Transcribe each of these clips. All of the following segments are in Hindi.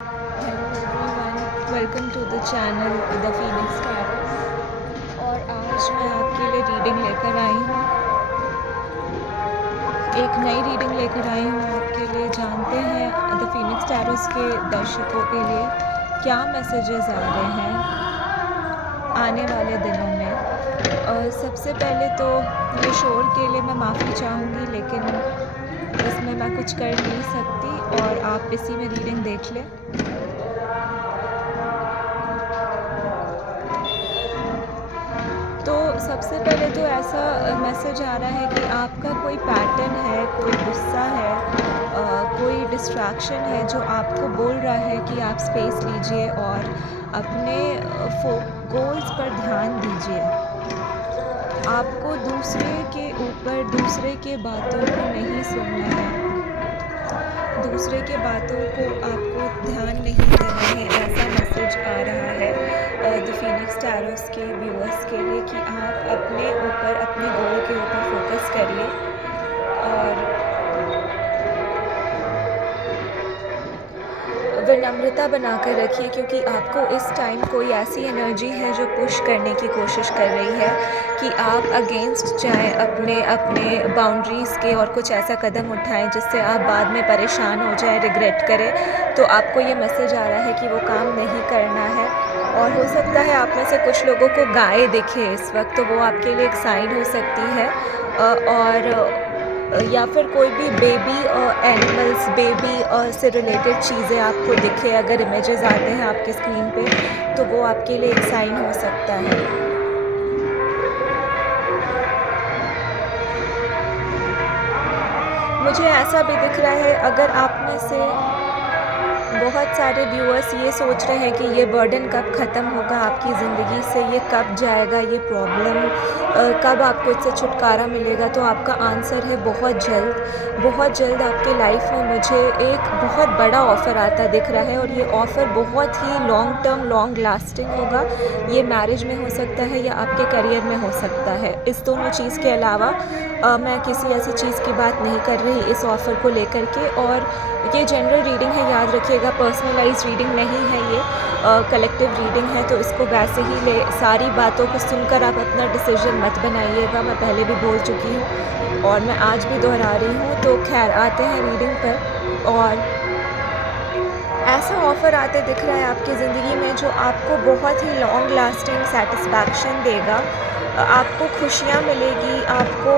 Hello everyone, welcome to the channel the phoenix tarots. और आज मैं आपके लिए रीडिंग लेकर आई हूँ। एक नई रीडिंग लेकर आई हूँ आपके लिए। जानते हैं द फीनिक्स टैरोस के दर्शकों के लिए क्या मैसेजेस आ रहे हैं आने वाले दिनों में। सबसे पहले तो ये शोर के लिए मैं माफ़ी चाहूँगी, लेकिन इसमें मैं कुछ कर नहीं सकती और आप इसी में रीडिंग देख लें। तो सबसे पहले तो ऐसा मैसेज आ रहा है कि आपका कोई पैटर्न है, कोई गुस्सा है, कोई डिस्ट्रैक्शन है जो आपको बोल रहा है कि आप स्पेस लीजिए और अपने गोल्स पर ध्यान दीजिए। आपको दूसरे के ऊपर, दूसरे के बातों को नहीं सुनना है, दूसरे के बातों को आपको ध्यान नहीं देना है। ऐसा मैसेज आ रहा है द फीनिक्स टैरोस के व्यूअर्स के लिए कि आप अपने ऊपर, अपने गोल के ऊपर फोकस करिए और विनम्रता बनाकर रखिए, क्योंकि आपको इस टाइम कोई ऐसी एनर्जी है जो पुश करने की कोशिश कर रही है कि आप अगेंस्ट जाएं अपने बाउंड्रीज़ के और कुछ ऐसा कदम उठाएं जिससे आप बाद में परेशान हो जाएं, रिग्रेट करें। तो आपको ये मैसेज आ रहा है कि वो काम नहीं करना है। और हो सकता है आप में से कुछ लोगों को गाय दिखे इस वक्त, तो वो आपके लिए एक साइन हो सकती है। और या फिर कोई भी बेबी एनिमल्स, बेबी से रिलेटेड चीज़ें आपको दिखे, अगर इमेजेस आते हैं आपके स्क्रीन पे, तो वो आपके लिए एक साइन हो सकता है। मुझे ऐसा भी दिख रहा है, अगर आप में से बहुत सारे व्यूअर्स ये सोच रहे हैं कि ये बर्डन कब ख़त्म होगा आपकी ज़िंदगी से, ये कब जाएगा, ये प्रॉब्लम कब आपको इससे छुटकारा मिलेगा, तो आपका आंसर है बहुत जल्द। बहुत जल्द आपके लाइफ में मुझे एक बहुत बड़ा ऑफ़र आता दिख रहा है, और ये ऑफ़र बहुत ही लॉन्ग टर्म, लॉन्ग लास्टिंग होगा। ये मैरिज में हो सकता है या आपके करियर में हो सकता है। इस दोनों चीज़ के अलावा मैं किसी ऐसी चीज़ की बात नहीं कर रही इस ऑफ़र को लेकर के। और ये जनरल रीडिंग है, याद रखिएगा, पर्सनलाइज्ड रीडिंग नहीं है ये, कलेक्टिव रीडिंग है। तो इसको वैसे ही ले, सारी बातों को सुनकर आप अपना डिसीजन मत बनाइएगा। मैं पहले भी बोल चुकी हूँ और मैं आज भी दोहरा रही हूँ। तो खैर, आते हैं रीडिंग पर। और ऐसा ऑफ़र आते दिख रहा है आपकी ज़िंदगी में जो आपको बहुत ही लॉन्ग लास्टिंग सेटिस्फैक्शन देगा। आपको खुशियाँ मिलेगी, आपको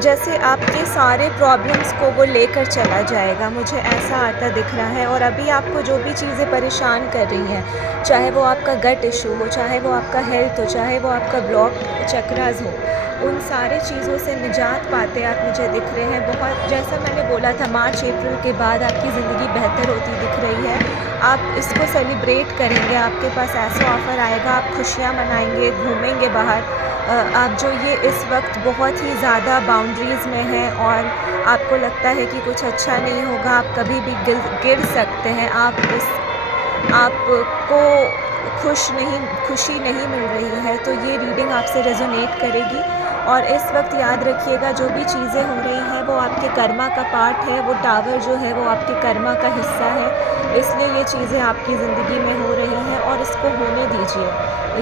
जैसे आपके सारे प्रॉब्लम्स को वो लेकर चला जाएगा, मुझे ऐसा आता दिख रहा है। और अभी आपको जो भी चीज़ें परेशान कर रही हैं, चाहे वो आपका गट इशू हो, चाहे वो आपका हेल्थ हो, चाहे वो आपका ब्लॉक चक्रास हो, उन सारे चीज़ों से निजात पाते आप मुझे दिख रहे हैं। बहुत, जैसा मैंने बोला था, मार्च अप्रैल के बाद आपकी ज़िंदगी बेहतर होती दिख रही है। आप इसको सेलिब्रेट करेंगे, आपके पास ऐसा ऑफ़र आएगा, आप खुशियाँ मनाएंगे, घूमेंगे बाहर। आप जो ये इस वक्त बहुत ही ज़्यादा बाउंड्रीज़ में हैं और आपको लगता है कि कुछ अच्छा नहीं होगा, आप कभी भी गिर सकते हैं, आपको खुशी नहीं मिल रही है, तो ये रीडिंग आपसे रेजोनेट करेगी। और इस वक्त याद रखिएगा, जो भी चीज़ें हो रही हैं वो आपके कर्मा का पार्ट है। वो टावर जो है वो आपके कर्मा का हिस्सा है, इसलिए ये चीज़ें आपकी ज़िंदगी में हो रही हैं और इसको होने दीजिए।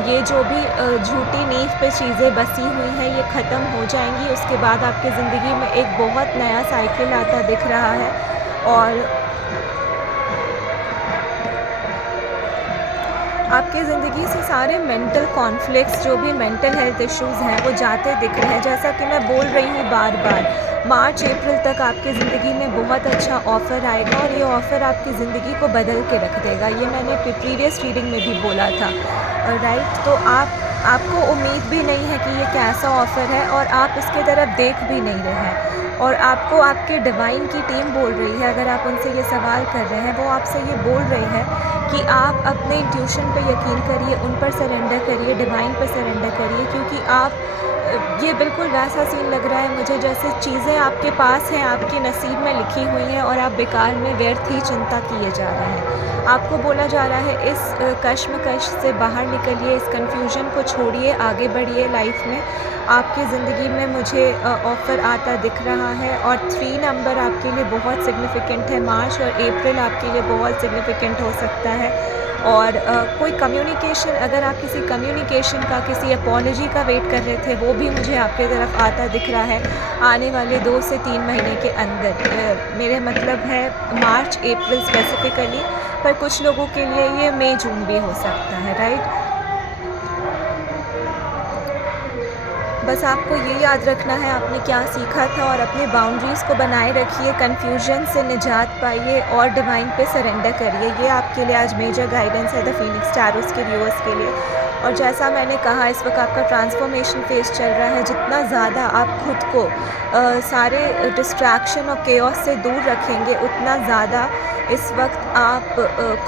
ये जो भी झूठी नींव पे चीज़ें बसी हुई हैं, ये ख़त्म हो जाएंगी। उसके बाद आपकी ज़िंदगी में एक बहुत नया साइकिल आता दिख रहा है। और आपकी ज़िंदगी से सारे मेंटल कॉन्फ्लिक्ट्स, जो भी मेंटल हेल्थ इश्यूज़ हैं, वो जाते दिख रहे हैं। जैसा कि मैं बोल रही हूँ बार बार, मार्च अप्रैल तक आपकी ज़िंदगी में बहुत अच्छा ऑफ़र आएगा और ये ऑफ़र आपकी ज़िंदगी को बदल के रख देगा। ये मैंने प्रीवियस रीडिंग में भी बोला था, राइट। तो आपको उम्मीद भी नहीं है कि ये कैसा ऑफ़र है और आप इसकी तरफ देख भी नहीं रहे हैं। और आपको आपके डिवाइन की टीम बोल रही है, अगर आप उनसे ये सवाल कर रहे हैं, वो आपसे ये बोल रहे हैं कि आप अपने इंट्यूशन पे यकीन करिए, उन पर सरेंडर करिए, डिवाइन पर सरेंडर करिए, क्योंकि आप ये बिल्कुल वैसा सीन लग रहा है मुझे जैसे चीज़ें आपके पास हैं, आपके नसीब में लिखी हुई हैं और आप बेकार में व्यर्थ ही चिंता किए जा रहे हैं। आपको बोला जा रहा है इस कश्मकश से बाहर निकलिए, इस कन्फ्यूज़न को छोड़िए, आगे बढ़िए लाइफ़ में। आपकी ज़िंदगी में मुझे ऑफ़र आता दिख रहा है और 3 नंबर आपके लिए बहुत सिग्निफ़िकेंट है। मार्च और अप्रैल आपके लिए बहुत सिग्निफ़िकेंट हो सकता है। और कोई कम्युनिकेशन, अगर आप किसी कम्युनिकेशन का, किसी अपॉलजी का वेट कर रहे थे, वो भी मुझे आपकी तरफ आता दिख रहा है आने वाले 2 से 3 महीने के अंदर। मेरे मतलब है मार्च अप्रैल स्पेसिफ़िकली, पर कुछ लोगों के लिए ये मई जून भी हो सकता है, राइट? बस आपको ये याद रखना है आपने क्या सीखा था और अपनी बाउंड्रीज़ को बनाए रखिए, कन्फ्यूजन से निजात पाइए और डिवाइन पे सरेंडर करिए। ये आपके लिए आज मेजर गाइडेंस है द फीनिक्स टैरोस के व्यूअर्स के लिए। और जैसा मैंने कहा, इस वक्त आपका ट्रांसफॉर्मेशन फेज़ चल रहा है। जितना ज़्यादा आप खुद को सारे डिस्ट्रैक्शन और केओस से दूर रखेंगे, उतना ज़्यादा इस वक्त आप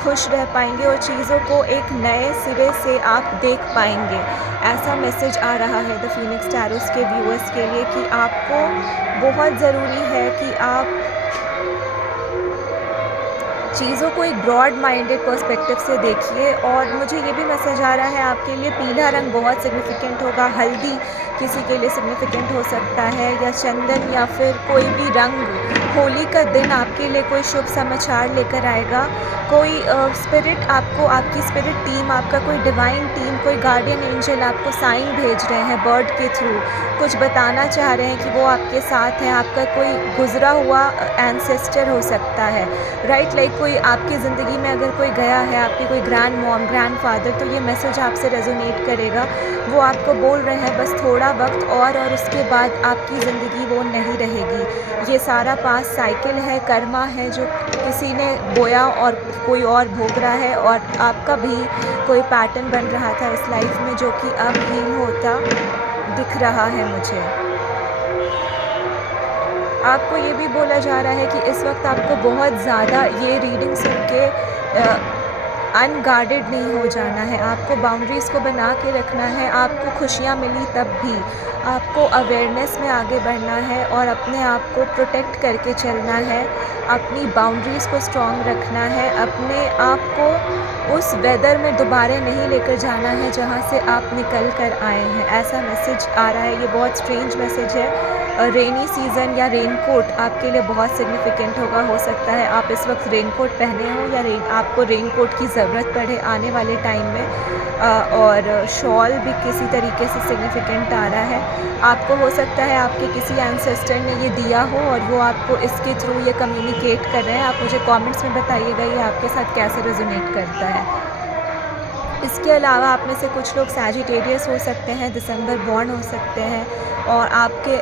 खुश रह पाएंगे और चीज़ों को एक नए सिरे से आप देख पाएंगे। ऐसा मैसेज आ रहा है द फीनिक्स टैरोस के व्यूअर्स के लिए कि आपको बहुत ज़रूरी है कि आप चीज़ों को एक ब्रॉड माइंडेड पर्सपेक्टिव से देखिए। और मुझे ये भी मैसेज आ रहा है आपके लिए पीला रंग बहुत सिग्निफिकेंट होगा। हल्दी किसी के लिए सिग्निफिकेंट हो सकता है, या चंदन, या फिर कोई भी रंग। होली का दिन आपके लिए कोई शुभ समाचार लेकर आएगा। कोई स्पिरिट आपको, आपकी स्पिरिट टीम, आपका कोई डिवाइन टीम, कोई गार्डियन एंजल आपको साइन भेज रहे हैं बर्ड के थ्रू, कुछ बताना चाह रहे हैं कि वो आपके साथ हैं। आपका कोई गुजरा हुआ एंसेस्टर हो सकता है, राइट? लाइक कोई आपकी ज़िंदगी में अगर कोई गया है, आपकी कोई ग्रैंड मॉम, ग्रैंड फादर, तो ये मैसेज आपसे रेजोनेट करेगा। वो आपको बोल रहे हैं बस थोड़ा वक्त और उसके बाद आपकी ज़िंदगी वो नहीं रहेगी। ये सारा पास साइकिल है, कर्मा है जो किसी ने बोया और कोई और भोग रहा है, और आपका भी कोई पैटर्न बन रहा था इस लाइफ में जो कि अब हील होता दिख रहा है मुझे। आपको ये भी बोला जा रहा है कि इस वक्त आपको बहुत ज़्यादा ये रीडिंग सुन के अनगार्डेड नहीं हो जाना है। आपको बाउंड्रीज़ को बना के रखना है। आपको खुशियाँ मिली तब भी आपको अवेयरनेस में आगे बढ़ना है और अपने आप को प्रोटेक्ट करके चलना है। अपनी बाउंड्रीज़ को स्ट्रॉन्ग रखना है। अपने आप को उस वेदर में दोबारा नहीं लेकर जाना है जहाँ से आप निकल कर आए हैं। ऐसा मैसेज आ रहा है। ये बहुत स्ट्रेंज मैसेज है। रेनी सीज़न या रेनकोट आपके लिए बहुत सिग्निफिकेंट होगा। हो सकता है आप इस वक्त रेनकोट पहने हो या आपको रेनकोट की ज़रूरत पड़े आने वाले टाइम में। और शॉल भी किसी तरीके से सिग्निफिकेंट आ रहा है। आपको हो सकता है आपके किसी एंसेस्टर ने ये दिया हो और वो आपको इसके थ्रू ये कम्युनिकेट कर रहे हैं। आप मुझे कमेंट्स में बताइएगा ये आपके साथ कैसे रेजोनेट करता है। इसके अलावा आप में से कुछ लोग सैजिटेरियस हो सकते हैं, दिसंबर बॉर्न हो सकते हैं, और आपके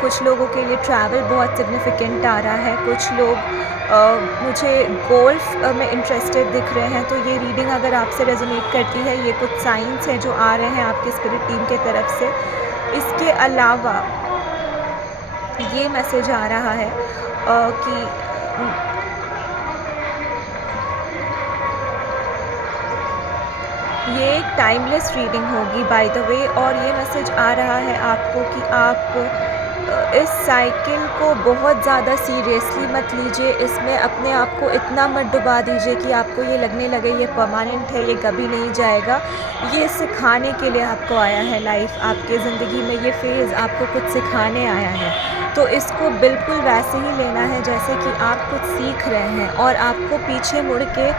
कुछ लोगों के लिए ट्रैवल बहुत सिग्निफिकेंट आ रहा है। कुछ लोग मुझे गोल्फ में इंटरेस्टेड दिख रहे हैं। तो ये रीडिंग अगर आपसे रेजोनेट करती है, ये कुछ साइंस हैं जो आ रहे हैं आपके स्पिरिट टीम के तरफ से। इसके अलावा ये मैसेज आ रहा है कि ये एक टाइमलेस रीडिंग होगी बाय द वे। और ये मैसेज आ रहा है आपको कि आप इस साइकिल को बहुत ज़्यादा सीरियसली मत लीजिए। इसमें अपने आप को इतना मत डुबा दीजिए कि आपको ये लगने लगे ये परमानेंट है, ये कभी नहीं जाएगा। ये सिखाने के लिए आपको आया है लाइफ, आपके ज़िंदगी में ये फेज़ आपको कुछ सिखाने आया है। तो इसको बिल्कुल वैसे ही लेना है जैसे कि आप कुछ सीख रहे हैं, और आपको पीछे मुड़ के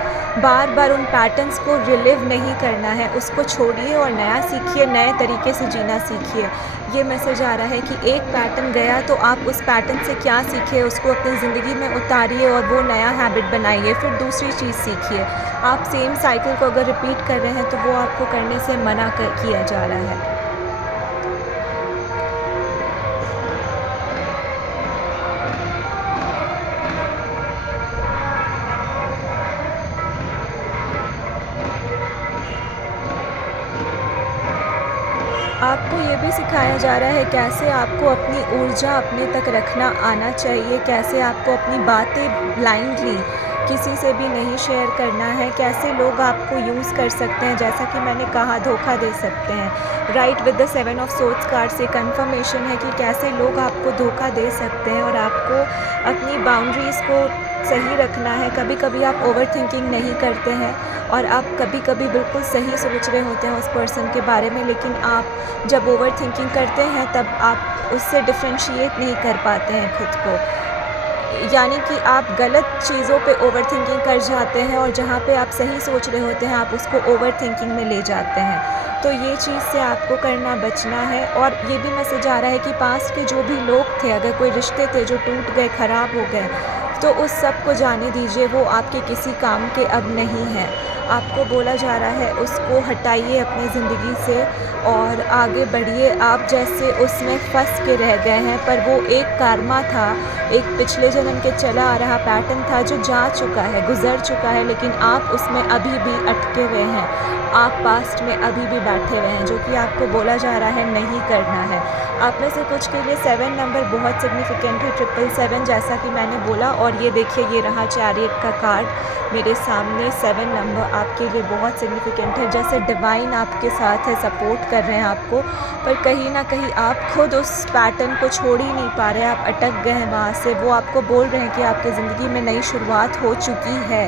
बार बार उन पैटर्न्स को रिलिव नहीं करना है। उसको छोड़िए और नया सीखिए, नए तरीके से जीना सीखिए। ये मैसेज आ रहा है कि एक पैटर्न गया तो आप उस पैटर्न से क्या सीखे, उसको अपनी ज़िंदगी में उतारिए और वो नया हैबिट बनाइए। फिर दूसरी चीज़ सीखिए। आप सेम साइकिल को अगर रिपीट कर रहे हैं तो वो आपको करने से मना किया जा रहा है। आपको ये भी सिखाया जा रहा है कैसे आपको अपनी ऊर्जा अपने तक रखना आना चाहिए, कैसे आपको अपनी बातें ब्लाइंडली किसी से भी नहीं शेयर करना है। कैसे लोग आपको यूज़ कर सकते हैं, जैसा कि मैंने कहा, धोखा दे सकते हैं। Right with the 7 of swords card से कन्फर्मेशन है कि कैसे लोग आपको धोखा दे सकते हैं और आपको अपनी बाउंड्रीज़ को सही रखना है। कभी कभी आप ओवर थिंकिंग नहीं करते हैं और आप कभी कभी बिल्कुल सही सोच रहे होते हैं उस पर्सन के बारे में, लेकिन आप जब ओवर थिंकिंग करते हैं तब आप उससे डिफ्रेंशिएट नहीं कर पाते हैं खुद को। यानी कि आप गलत चीज़ों पे ओवर थिंकिंग कर जाते हैं और जहाँ पे आप सही सोच रहे होते हैं आप उसको ओवर थिंकिंग में ले जाते हैं। तो ये चीज़ से आपको करना बचना है। और ये भी मैसेज आ रहा है कि पास्ट के जो भी लोग थे, अगर कोई रिश्ते थे जो टूट गए, ख़राब हो गए, तो उस सब को जाने दीजिए, वो आपके किसी काम के अब नहीं हैं। आपको बोला जा रहा है उसको हटाइए अपनी ज़िंदगी से और आगे बढ़िए। आप जैसे उसमें फंस के रह गए हैं, पर वो एक कार्मा था, एक पिछले जन्म के चला आ रहा पैटर्न था जो जा चुका है, गुजर चुका है, लेकिन आप उसमें अभी भी अटके हुए हैं। आप पास्ट में अभी भी बैठे हुए हैं, जो कि आपको बोला जा रहा है नहीं करना है। आप में से कुछ के लिए 7 नंबर बहुत सिग्निफिकेंट है, 777 जैसा कि मैंने बोला। और ये देखिए, ये रहा चैरियट का कार्ड मेरे सामने। 7 नंबर आपके लिए बहुत सिग्निफिकेंट है, जैसे डिवाइन आपके साथ है, सपोर्ट कर रहे हैं आपको, पर कहीं ना कहीं आप खुद उस पैटर्न को छोड़ ही नहीं पा रहे हैं। आप अटक गए हैं वहाँ से। वो आपको बोल रहे हैं कि आपकी ज़िंदगी में नई शुरुआत हो चुकी है,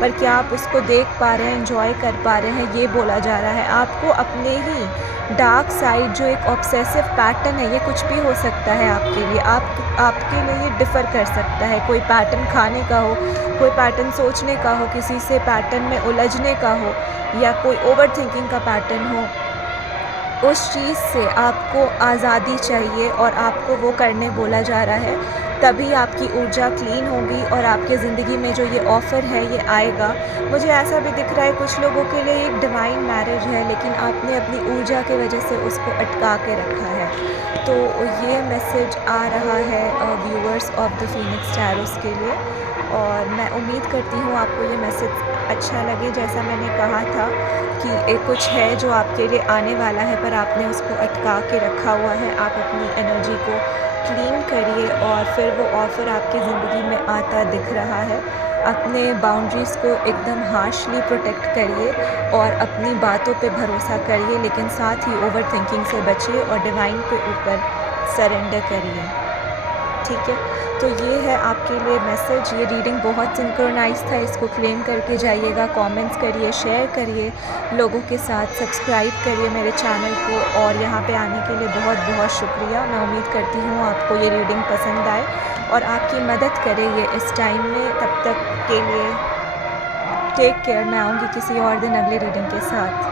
पर क्या आप उसको देख पा रहे हैं, एंजॉय कर पा रहे हैं, ये बोला जा रहा है। आपको अपने ही डार्क साइड, जो एक ऑब्सेसिव पैटर्न है, ये कुछ भी हो सकता है आपके लिए। आपके लिए ये डिफ़र कर सकता है। कोई पैटर्न खाने का हो, कोई पैटर्न सोचने का हो, किसी से पैटर्न में उलझने का हो, या कोई ओवर थिंकिंग का पैटर्न हो। उस चीज़ से आपको आज़ादी चाहिए और आपको वो करने बोला जा रहा है। तभी आपकी ऊर्जा क्लीन होगी और आपके ज़िंदगी में जो ये ऑफ़र है ये आएगा। मुझे ऐसा भी दिख रहा है कुछ लोगों के लिए एक डिवाइन मैरिज है, लेकिन आपने अपनी ऊर्जा की वजह से उसको अटका के रखा है। तो ये मैसेज आ रहा है व्यूअर्स ऑफ द फीनिक्स टैरोस के लिए, और मैं उम्मीद करती हूँ आपको ये मैसेज अच्छा लगे। जैसा मैंने कहा था कि कुछ है जो आपके लिए आने वाला है, पर आपने उसको अटका के रखा हुआ है। आप अपनी एनर्जी को क्लीन करिए और फिर वो ऑफ़र आपकी ज़िंदगी में आता दिख रहा है। अपने बाउंड्रीज़ को एकदम हार्शली प्रोटेक्ट करिए और अपनी बातों पे भरोसा करिए, लेकिन साथ ही ओवर थिंकिंग से बचिए और डिवाइन के ऊपर सरेंडर करिए। ठीक है, तो ये है आपके लिए मैसेज। ये रीडिंग बहुत सिंक्रोनाइज था, इसको क्लेम करके जाइएगा। कमेंट्स करिए, शेयर करिए लोगों के साथ, सब्सक्राइब करिए मेरे चैनल को, और यहाँ पे आने के लिए बहुत बहुत शुक्रिया। मैं उम्मीद करती हूँ आपको ये रीडिंग पसंद आए और आपकी मदद करे ये इस टाइम में। तब तक के लिए टेक केयर। मैं आऊँगी किसी और दिन अगले रीडिंग के साथ।